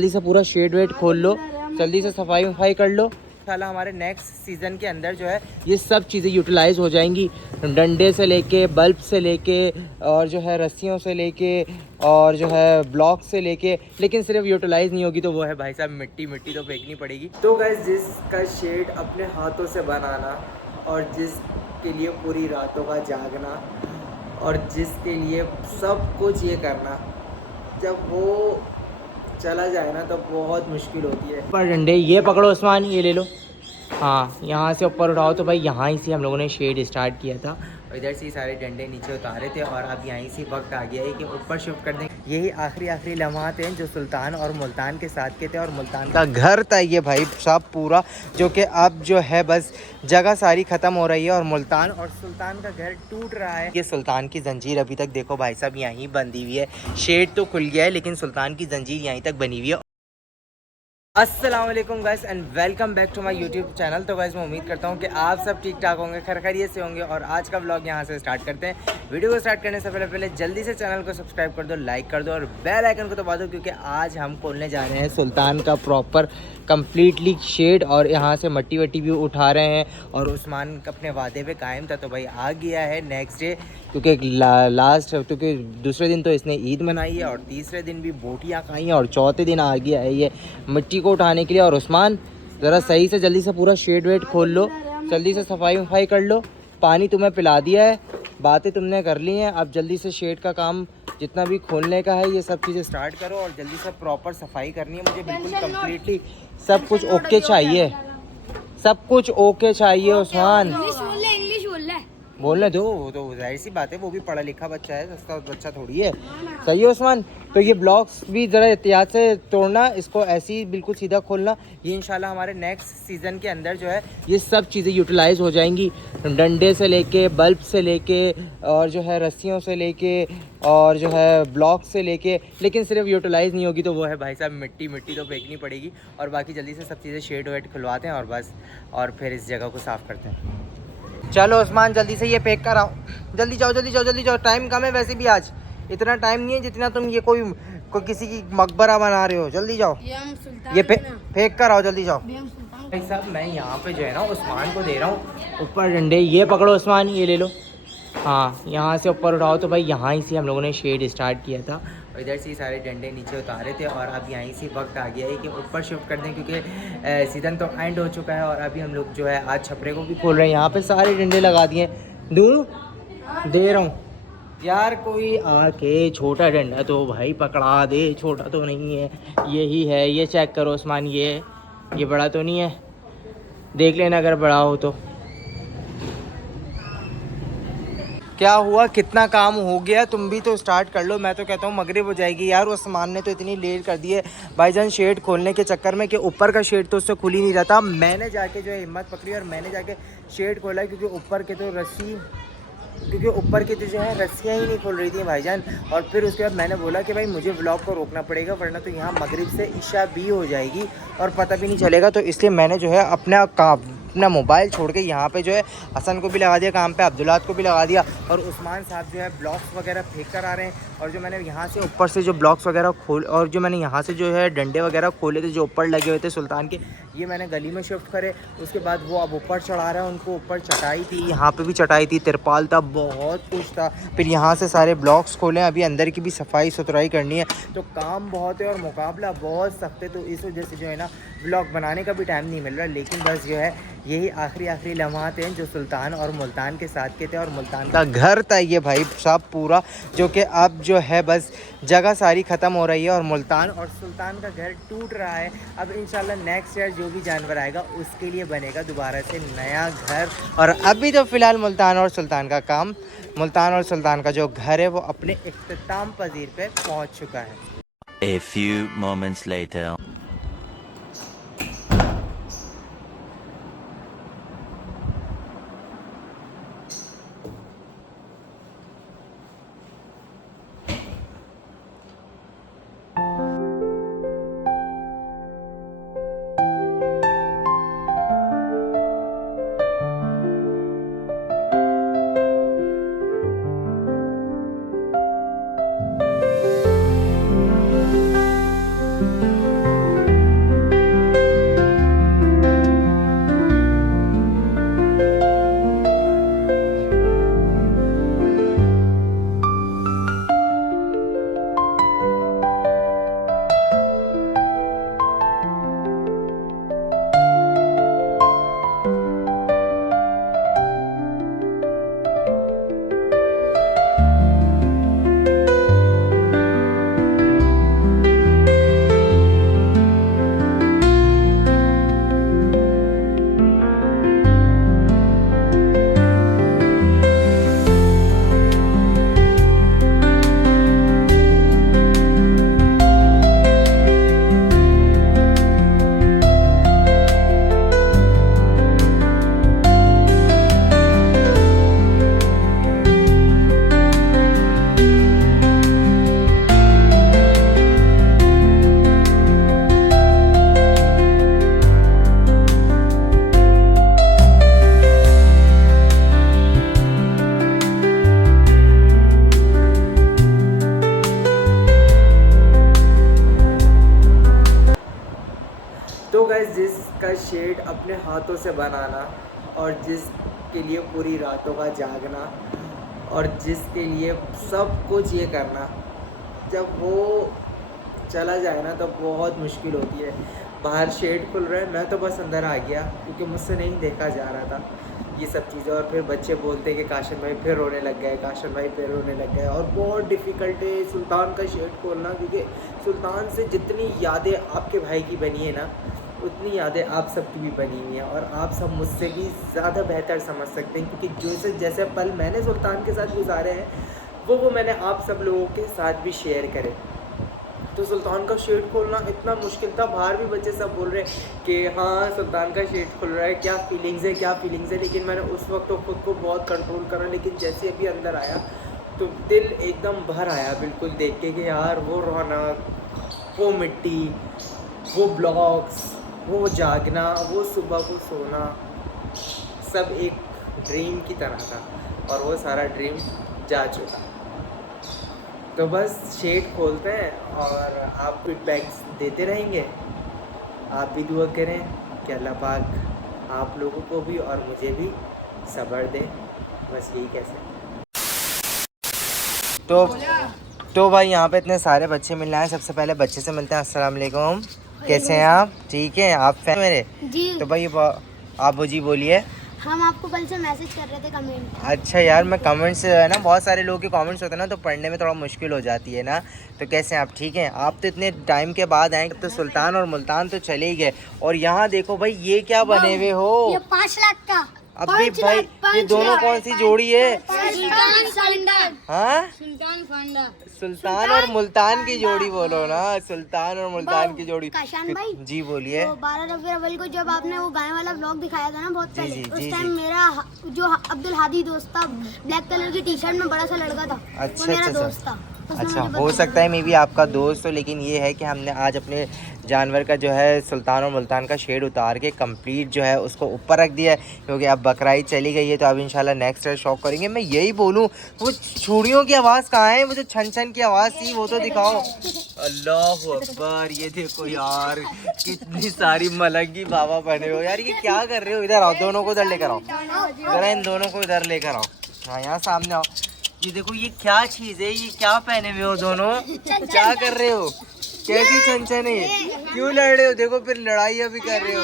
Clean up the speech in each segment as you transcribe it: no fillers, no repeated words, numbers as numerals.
जल्दी से पूरा शेड वेड खोल लो, जल्दी से सफाई वफाई कर लो। साला हमारे नेक्स्ट सीज़न के अंदर जो है ये सब चीज़ें यूटिलाइज हो जाएंगी, डंडे से लेके बल्ब से लेके और जो है रस्सियों से लेके और जो है ब्लॉक से लेके। लेकिन सिर्फ यूटिलाइज नहीं होगी तो वो है भाई साहब मिट्टी। मिट्टी तो फेंकनी पड़ेगी। तो गाइस जिसका शेड अपने हाथों से बनाना और जिसके लिए पूरी रातों का जागना और जिसके लिए सब कुछ ये करना, जब वो चला जाए ना तो बहुत मुश्किल होती है। पर डंडे ये पकड़ो उस्मान, ये ले लो। हाँ, यहाँ से ऊपर उठाओ तो भाई यहाँ ही से हम लोगों ने शेड स्टार्ट किया था और इधर से ही सारे डंडे नीचे उतारे थे और अब यहीं से वक्त आ गया है कि ऊपर शिफ्ट कर दें। यही आखिरी लम्हात हैं जो सुल्तान और मुल्तान के साथ के थे और मुल्तान का घर था ये भाई साहब पूरा, जो कि अब जो है बस जगह सारी ख़त्म हो रही है और मुल्तान और सुल्तान का घर टूट रहा है। ये सुल्तान की जंजीर अभी तक देखो भाई साहब यहीं बंधी हुई है। शेड तो खुल गया है लेकिन सुल्तान की जंजीर यहीं तक बनी हुई है। अस्सलाम वालेकुम guys and welcome back to my YouTube channel. तो गाइस मैं उम्मीद करता हूँ कि आप सब ठीक ठाक होंगे, खैरियत से होंगे और आज का व्लॉग यहाँ से स्टार्ट करते हैं। वीडियो को स्टार्ट करने से पहले जल्दी से चैनल को सब्सक्राइब कर दो, लाइक कर दो और बेल आइकन को दबा दो, क्योंकि आज हम खोलने जा रहे हैं सुल्तान का प्रॉपर कम्प्लीटली शेड और यहाँ से मट्टी वट्टी भी उठा रहे हैं। और उस्मान अपने वादे पे कायम था तो भाई आ गया है नेक्स्ट डे, क्योंकि लास्ट क्योंकि दूसरे दिन तो इसने ईद मनाई है और तीसरे दिन भी बोटियाँ खाई हैं और चौथे दिन आ गया है ये मिट्टी को उठाने के लिए। और उस्मान ज़रा सही से जल्दी से पूरा शेड वेड खोल लो, जल्दी से सफाई वफाई कर लो। पानी तुम्हें पिला दिया है, बातें तुमने कर ली हैं, अब जल्दी से शेड का काम जितना भी खोलने का है ये सब चीज़ें स्टार्ट करो और जल्दी से प्रॉपर सफाई करनी है। मुझे बिल्कुल कम्प्लीटली सब कुछ ओके चाहिए, सब कुछ ओके चाहिए उस्मान। बोलने दो, वो तो जाहिर सी बात है, वो भी पढ़ा लिखा बच्चा है, सस्ता बच्चा थोड़ी है। सही है उस्मान। तो ये ब्लॉक्स भी ज़रा एहतियात से तोड़ना, इसको ऐसे ही बिल्कुल सीधा खोलना। ये इंशाल्लाह हमारे नेक्स्ट सीज़न के अंदर जो है ये सब चीज़ें यूटिलाइज हो जाएंगी, डंडे से लेके बल्ब से लेके और जो है रस्सियों से लेके और जो है ब्लॉक से लेके। लेकिन सिर्फ यूटिलाइज नहीं होगी तो वो है भाई साहब मिट्टी। मिट्टी तो फेंकनी पड़ेगी और बाकी जल्दी से सब चीज़ें शेड वेड खुलवाते हैं और बस और फिर इस जगह को साफ़ करते हैं। चलो उस्मान जल्दी से ये पैक कर आओ, जल्दी जाओ जल्दी जाओ जल्दी जाओ। टाइम कम है, वैसे भी आज इतना टाइम नहीं है जितना तुम ये कोई किसी की मकबरा बना रहे हो। जल्दी जाओ, ये पैक कर आओ, जल्दी जाओ। भाई साहब मैं यहाँ पे जो है ना उस्मान को दे रहा हूँ ऊपर डंडे, ये पकड़ो उस्मान, ये ले लो। हाँ, यहाँ से ऊपर उठाओ तो भाई यहाँ ही से हम लोगों ने शेड स्टार्ट किया था और इधर से ही सारे डंडे नीचे उतारे थे और अब यहीं से वक्त आ गया है कि ऊपर शिफ्ट कर दें, क्योंकि सीज़न तो एंड हो चुका है और अभी हम लोग जो है आज छपरे को भी खोल रहे हैं। यहाँ पे सारे डंडे लगा दिए, दूर दे रहा हूँ यार। कोई आके छोटा डंडा तो भाई पकड़ा दे, छोटा तो नहीं है, यही है। ये चेक करो उस्मान, ये बड़ा तो नहीं है, देख लेना अगर बड़ा हो तो। क्या हुआ, कितना काम हो गया, तुम भी तो स्टार्ट कर लो। मैं तो कहता हूँ मगरिब हो जाएगी यार। उस्मान ने तो इतनी लेट कर दी है भाईजान शेड खोलने के चक्कर में कि ऊपर का शेड तो उससे खुल ही नहीं रहा था। मैंने जाके जो है हिम्मत पकड़ी और मैंने जाके शेड खोला, क्योंकि ऊपर के तो जो है रस्सियाँ ही नहीं खोल रही थी भाईजान। और फिर उसके बाद मैंने बोला कि भाई मुझे व्लॉग को रोकना पड़ेगा, वरना तो यहाँ मगरिब से इशा भी हो जाएगी और पता भी नहीं चलेगा। तो इसलिए मैंने जो है अपना मोबाइल छोड़ के यहाँ पे जो है हसन को भी लगा दिया काम पे, अब्दुल्लात को भी लगा दिया और उस्मान साहब जो है ब्लॉक्स वगैरह फेंक कर आ रहे हैं। और जो मैंने यहाँ से ऊपर से जो ब्लॉक्स वगैरह खोल और जो मैंने यहाँ से जो है डंडे वगैरह खोले थे जो ऊपर लगे हुए थे सुल्तान के, ये मैंने गली में शिफ्ट करे। उसके बाद वो अब ऊपर चढ़ा रहा है, उनको ऊपर चटाई थी, यहाँ पे भी चटाई थी, तिरपाल था, बहुत कुछ था। फिर यहाँ से सारे ब्लॉक्स खोले, अभी अंदर की भी सफाई सुथराई करनी है। तो काम बहुत है और मुकाबला बहुत सख्त है, तो इस वजह से जो है ना ब्लॉग बनाने का भी टाइम नहीं मिल रहा। लेकिन बस जो है यही आखिरी लम्हात हैं जो सुल्तान और मुल्तान के साथ के थे और मुल्तान का घर था ये भाई साहब पूरा, जो कि अब जो है बस जगह सारी ख़त्म हो रही है और मुल्तान और सुल्तान का घर टूट रहा है। अब इंशाल्लाह नेक्स्ट ईयर जो भी जानवर आएगा उसके लिए बनेगा दोबारा से नया घर। और अभी तो फ़िलहाल मुल्तान और सुल्तान का जो घर है वो अपने इख्तिताम पजीर पे पहुंच चुका है। A few moments later. Guys जिसका शेड अपने हाथों से बनाना और जिसके लिए पूरी रातों का जागना और जिसके लिए सब कुछ ये करना, जब वो चला जाए ना तो बहुत मुश्किल होती है। बाहर शेड खुल रहा है, मैं तो बस अंदर आ गया क्योंकि मुझसे नहीं देखा जा रहा था ये सब चीज़ें। और फिर बच्चे बोलते कि काशन भाई फिर रोने लग गए, काशन भाई फिर रोने लग गए। और बहुत डिफ़िकल्ट है सुल्तान का शेड खोलना, क्योंकि सुल्तान से जितनी यादें आपके भाई की बनी है ना, उतनी यादें आप सबकी भी बनी हुई हैं। और आप सब मुझसे भी ज़्यादा बेहतर समझ सकते हैं, क्योंकि जैसे जैसे पल मैंने सुल्तान के साथ गुजारे हैं वो मैंने आप सब लोगों के साथ भी शेयर करे। तो सुल्तान का शेड खोलना इतना मुश्किल था। बाहर भी बच्चे सब बोल रहे हैं कि हाँ सुल्तान का शेड खुल रहा है, क्या फीलिंग्स है, क्या फीलिंग्स है। लेकिन मैंने उस वक्त तो खुद को बहुत कंट्रोल करा, लेकिन जैसे अभी अंदर आया तो दिल एकदम भर आया बिल्कुल देख के कि यार वो रौनक, वो मिट्टी, वो ब्लॉक्स, वो जागना, वो सुबह को सोना, सब एक ड्रीम की तरह था और वो सारा ड्रीम जा चुका। तो बस शेड खोलते हैं और आप फीडबैक्स देते रहेंगे। आप भी दुआ करें कि अल्लाह पाक आप लोगों को भी और मुझे भी सब्र दे, बस यही कह सकते। तो भाई यहाँ पे इतने सारे बच्चे मिलने आए। सबसे पहले बच्चे से मिलते हैं। अस्सलाम वालेकुम, कैसे हैं आप? ठीक हैं आप? फैन मेरे जी। तो भाई आप जी बोलिए। हम आपको कल से मैसेज कर रहे थे कमेंट। अच्छा यार, मैं कमेंट्स है ना, बहुत सारे लोगों के कमेंट्स होते हैं ना, तो पढ़ने में थोड़ा मुश्किल हो जाती है ना। तो कैसे हैं आप? ठीक हैं आप? तो इतने टाइम के बाद आए, तो सुल्तान और मुल्तान तो चले ही गए। और यहाँ देखो भाई, ये क्या बने हुए हो? ये 5 लाख का। अभी भाई ये दोनों कौन सी जोड़ी है? हाँ, सुल्तान और मुल्तान की जोड़ी बोलो ना, सुल्तान और मुल्तान की जोड़ी। काशान भाई जी बोलिए। तो 12 रबी अव्वल को जब आपने वो गाय वाला व्लॉग दिखाया था ना बहुत जी, पहले, जी, उस जी, टाइम जी। मेरा जो अब्दुल हादी दोस्त था, ब्लैक कलर की टी शर्ट में बड़ा सा लड़का था, अच्छा, वो मेरा अच्छा, दोस्त था। उसने अच्छा, मुझे हो बताया। सकता है मे बी आपका दोस्त हो, लेकिन ये है कि हमने आज अपने जानवर का जो है सुल्तान और मुल्तान का शेड उतार के कंप्लीट जो है उसको ऊपर रख दिया है, क्योंकि अब बकराईद चली गई है। तो अब इंशाल्लाह नेक्स्ट ईयर शौक करेंगे। मैं यही बोलूँ, वो चूड़ियों की आवाज़ कहाँ है? वो जो छन छन की आवाज़ थी वो तो दिखाओ। अल्लाह अकबर, ये देखो यार कितनी सारी मलंगी बाबा बने हो यार। ये क्या कर रहे हो? इधर आओ, दोनों को इधर लेकर आओ, जरा इन दोनों को इधर लेकर आओ। हाँ यहाँ सामने आओ। ये देखो ये क्या चीज़ है? ये क्या पहने हुए हो दोनों? क्या कर रहे हो? कैसी छनछन है? क्यों लड़ रहे हो? देखो फिर लड़ाइयाँ भी कर रहे हो।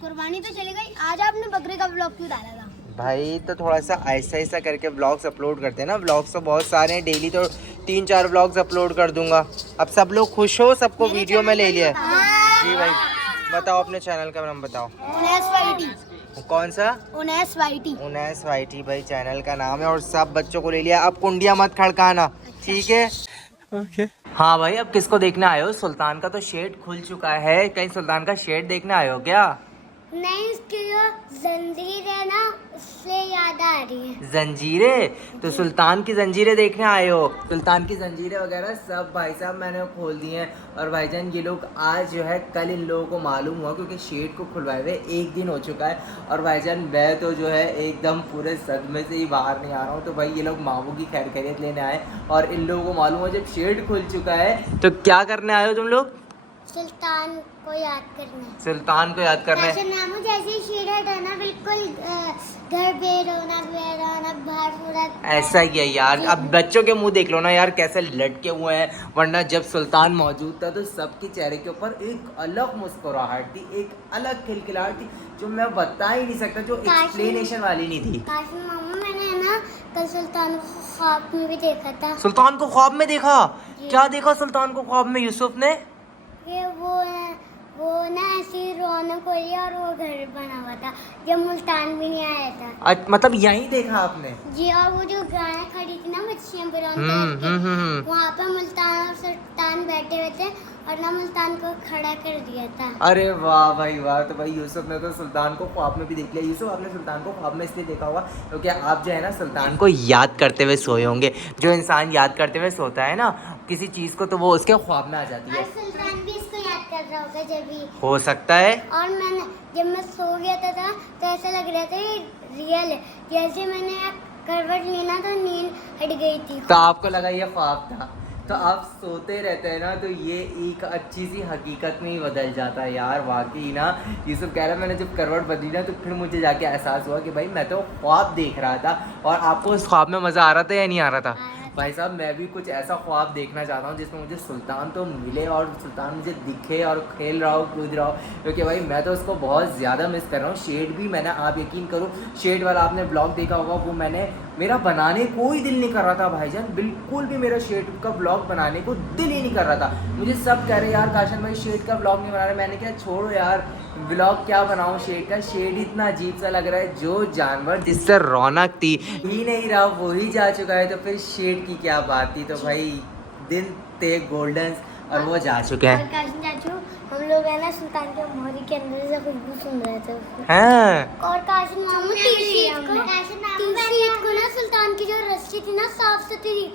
कुर्बानी तो चली गई, आज आपने बकरे का व्लॉग क्यों डाला था? भाई तो थोड़ा सा ऐसा ऐसा करके ब्लॉग्स अपलोड करते हैं ना। ब्लॉग्स तो बहुत सारे हैं, डेली तो 3-4 ब्लॉग्स अपलोड कर दूंगा। अब सब लोग खुश हो, सबको वीडियो में ले लिया है। जी भाई बताओ, अपने चैनल का नाम बताओ। कौन सा? उनैस वाईटी भाई चैनल का नाम है, और सब बच्चों को ले लिया। अब कुंडिया मत खड़काना, ठीक है? ओके। हाँ भाई, अब किसको देखने आए हो? सुल्तान का तो शेड खुल चुका है, कहीं सुल्तान का शेड देखने आए हो क्या? नहीं, इसकी जो जंजीर है ना, उससे याद आ रही है। जंजीरें? तो सुल्तान की जंजीरें देखने आए हो? सुल्तान की जंजीरें वगैरह सब भाई साहब मैंने खोल दी हैं। और भाईजान ये लोग आज जो है, कल इन लोगों को मालूम हुआ क्योंकि शेड को खुलवाए हुए 1 दिन हो चुका है। और भाईजान मैं तो जो है एकदम पूरे सदमे से ही बाहर नहीं आ रहा हूँ। तो भाई ये लोग मामू की खैर खैरियत लेने आए, और इन लोगों को मालूम हुआ जब शेड खुल चुका है। तो क्या करने आए हो तुम लोग? सुल्तान को याद करना। सुल्तान को याद करना है। नामू जैसे शेड है ना, बिल्कुल घर पे रौनक बाहर पूरा ऐसा ही है यार। अब बच्चों के मुंह देख लो ना यार, कैसे लटके हुए हैं। वरना जब सुल्तान मौजूद था तो सबके चेहरे के ऊपर एक अलग मुस्कुराहट थी, एक अलग खिलखिलाहट थी, जो मैं बता ही नहीं सकता, जो एक्सप्लेनेशन वाली नहीं थी। काशिम मामू, मैंने ना कल सुल्तान को ख्वाब में भी देखा था। सुल्तान को ख्वाब में देखा? क्या देखा सुल्तान को ख्वाब में यूसुफ ने? ये वो ना ऐसी रौनक हो रही है, और वो घर बना हुआ था जब मुल्तान भी नहीं आया था। मतलब यहीं देखा आपने? जी, और वो जो गाय खड़ी थी ना बच्चियां ब्राउन कलर की, वहाँ पे मुल्तान और सुल्तान बैठे हुए थे, और ना मुल्तान को खड़ा कर दिया था। अरे वाह भाई वाह। तो भाई यूसुफ ने तो सुल्तान को ख्वाब में भी देख लिया। यूसुफ, आपने सुल्तान को ख्वाब में इसलिए देखा होगा क्योंकि आप जो है ना सुल्तान को याद करते हुए सोए होंगे। जो इंसान याद करते हुए सोता है ना किसी चीज़ को, तो वो उसके ख्वाब में आ जाती है। और सुल्तान भी इसको याद कर रहा होगा जब भी। हो सकता है। और जब मैं सो गया था तो ऐसा लग रहा था ये रियल है। जैसे मैंने करवट ली ना तो नींद हट गई थी। तो आपको लगा ये ख्वाब था, तो आप सोते रहते हैं ना, तो ये एक अच्छी सी हकीकत में ही बदल जाता है यार। वाकई ना यूसुफ कह रहा है, मैंने जब करवट बदली ना तो फिर मुझे जाके एहसास हुआ कि भाई मैं तो ख्वाब देख रहा था। और आपको उस ख्वाब में मज़ा आ रहा था या नहीं आ रहा था? भाई साहब मैं भी कुछ ऐसा ख्वाब देखना चाहता हूँ जिसमें मुझे सुल्तान तो मिले और सुल्तान मुझे दिखे और खेल रहा हो, कूद रहा हो, क्योंकि भाई मैं तो उसको बहुत ज़्यादा मिस कर रहा हूँ। शेड भी मैंने, आप यकीन करो, शेड वाला आपने ब्लॉग देखा होगा, वो मैंने, मेरा बनाने कोई दिल नहीं कर रहा था भाईजान, बिल्कुल भी मेरा शेड का ब्लॉग बनाने को दिल ही नहीं कर रहा था। मुझे सब कह रहे यार काशन भाई शेड का ब्लॉग नहीं बना रहे। मैंने क्या, छोड़ो यार, ब्लॉग क्या बनाऊँ शेड का। शेड इतना अजीब सा लग रहा है, जो जानवर जिससे रौनक थी ही नहीं रहा, वो ही जा चुका है, तो फिर शेड की क्या बात थी। तो भाई दिन थे गोल्डन और वो जा चुके हैं। काशिम चाचू, हम लोग है ना सुल्तान के मोहरी के अंदर से खुशबू सुन रहे थे हाँ। और काशिम मामू तीसरी ईद को ना सुल्तान की जो रस्सी थी ना साफ सुथरी,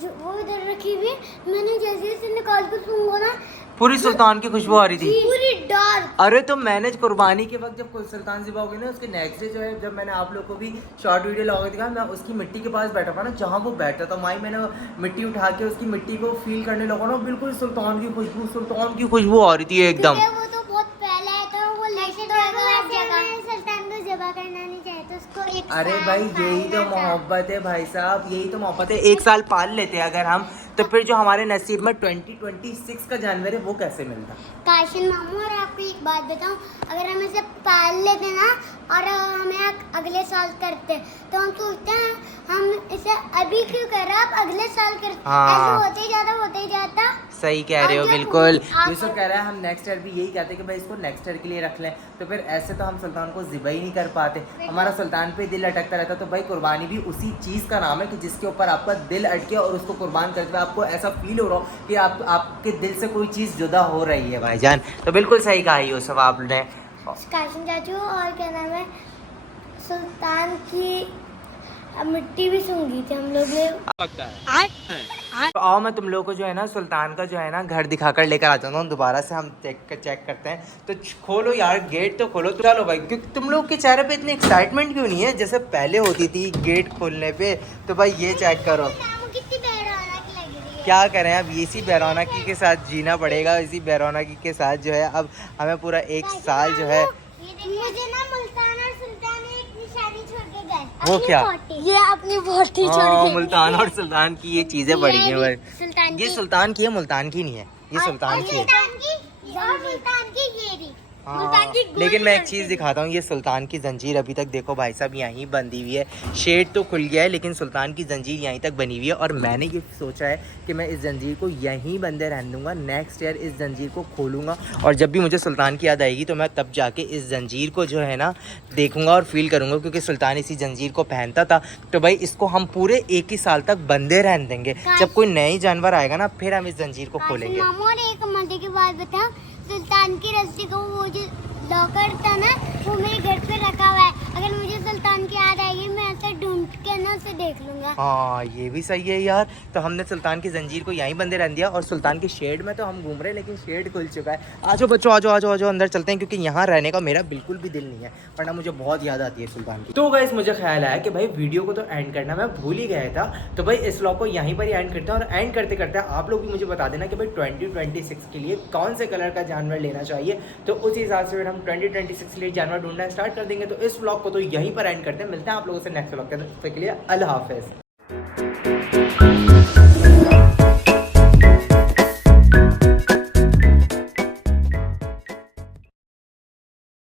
जो वो इधर रखी हुई, मैंने जैसे इसे निकाल कर सूंघा ना, पूरी सुल्तान की खुशबू आ रही थी, पूरी डार्क। अरे तो मैंने कुर्बानी के वक्त जब सुल्तान ज़िबा हो गई ना, उसके नेक्स्ट डे जो है, जब मैंने आप लोग को भी शॉर्ट वीडियो लगा दिखा, मैं उसकी मिट्टी के पास बैठा था ना, जहाँ वो बैठा था माई, मैंने मिट्टी उठा के उसकी मिट्टी को फील करने लगा ना, बिल्कुल सुल्तान की खुशबू आ रही थी एकदम। वो तो बहुत पहले है, तो वो सुल्तान को ज़िबा करना नहीं चाहिए, तो उसको एक अरे साल भाई यही तो पहले था। मोहब्बत है भाई साहब, यही तो मोहब्बत है। एक साल पाल लेते हैं अगर हम, तो फिर जो हमारे नसीब में 2026 का जानवर है वो कैसे मिलता। काशिम मामू, और आपको एक बात बताऊं, अगर हम इसे पाल लेते ना और हमें अगले साल करते, तो हम सोचते हैं हम इसे अभी क्यों कर रहे हैं, आप अगले साल करते। हाँ। ऐसे होते ही जाता। सही कह रहे हो और जब बिल्कुल। आप- यूसुफ कह रहा है हम नेक्स्ट ईयर भी यही कहते हैं कि भाई इसको नेक्स्ट ईयर के लिए रख लें, तो फिर ऐसे तो हम सुल्तान को ज़िबा ही नहीं कर पाते, हमारा सुल्तान पे दिल अटकता रहता। तो भाई कुर्बानी भी उसी चीज़ का नाम है कि जिसके ऊपर आपका दिल अटके और उसको कुर्बान करते हुए आपको ऐसा फील हो रहा हो कि आपके दिल से कोई चीज़ जुदा हो रही है भाईजान। तो बिल्कुल सही कहा यूसुफ आपने। काशिम चाचू, और क्या नाम है, सुल्तान की मिट्टी भी सूंघी थी हम लोग ने। तो आओ मैं तुम लोगों को जो है ना सुल्तान का जो है ना घर दिखाकर लेकर आ जाता हूँ दोबारा से, हम चेक करते हैं। तो खोलो यार गेट तो खोलो। तो चलो भाई, क्योंकि तुम लोग के चेहरे पे इतनी एक्साइटमेंट क्यों नहीं है जैसे पहले होती थी गेट खोलने पे। तो भाई ये चेक करो, कितनी बेरौनक लग रही है। क्या करें अब, इसी बैरौनकी के साथ जीना पड़ेगा। इसी बैरौनकी के साथ जो है अब हमें पूरा एक साल जो है। मुझे ना मुल्तान और सुल्तान ने एक निशानी छोड़ के गए। वो क्या? ये अपनी बोटी छोड़ हाँ, के मुल्तान और सुल्तान की ये चीजें पड़ी हैं भाई। सुल्तान ये सुल्तान की है, मुल्तान की नहीं है, ये सुल्तान की है। और सुल्तान की ये भी। हाँ, लेकिन मैं एक चीज़ दिखाता हूँ, ये सुल्तान की जंजीर अभी तक देखो भाई साहब यहीं बंधी हुई है। शेड तो खुल गया है लेकिन सुल्तान की जंजीर यहीं तक बनी हुई है। और मैंने ये सोचा है कि मैं इस जंजीर को यहीं बंदे रहने दूंगा, नेक्स्ट ईयर इस जंजीर को खोलूँगा और जब भी मुझे सुल्तान की याद आएगी तो मैं तब जाके इस जंजीर को जो है ना देखूँगा और फील करूँगा, क्योंकि सुल्तान इसी जंजीर को पहनता था। तो भाई इसको हम पूरे 1 ही साल तक बंदे रहने देंगे, जब कोई नई जानवर आएगा ना फिर हम इस जंजीर को खोलेंगे। मामू, और एक मजे की बात बताओ, सुल्तान की रस्सी को वो जो लॉकर था ना वो मेरे घर पे रखा हुआ है। अगर मुझे सुल्तान की याद आएगी मैं ऐसे ढूंढ के ना उसे देख लूंगा। हाँ ये भी सही है यार। तो हमने सुल्तान की जंजीर को यहीं बंदे रहने दिया और सुल्तान के शेड में तो हम घूम रहे हैं, लेकिन शेड खुल चुका है। आजो बच्चों, आजो अंदर चलते हैं, क्योंकि यहाँ रहने का मेरा बिल्कुल भी दिल नहीं है, वरना मुझे बहुत याद आती है सुल्तान की। तो गाइस मुझे ख्याल आया कि भाई वीडियो को तो एंड करना मैं भूल ही गया था, तो भाई इस व्लॉग को यहीं पर ही एंड करते हैं। और एंड करते करते आप लोग भी मुझे बता देना कि भाई 2026 के लिए कौन से कलर का जानवर लेना चाहिए, तो उस हिसाब से फिर हम 2026 के लिए जानवर ढूंढना स्टार्ट कर देंगे। तो इस व्लॉग को तो यहीं पर एंड करते हैं, मिलते हैं आप लोगों से नेक्स्ट व्लॉग के लिए। अल्लाह हाफिज़।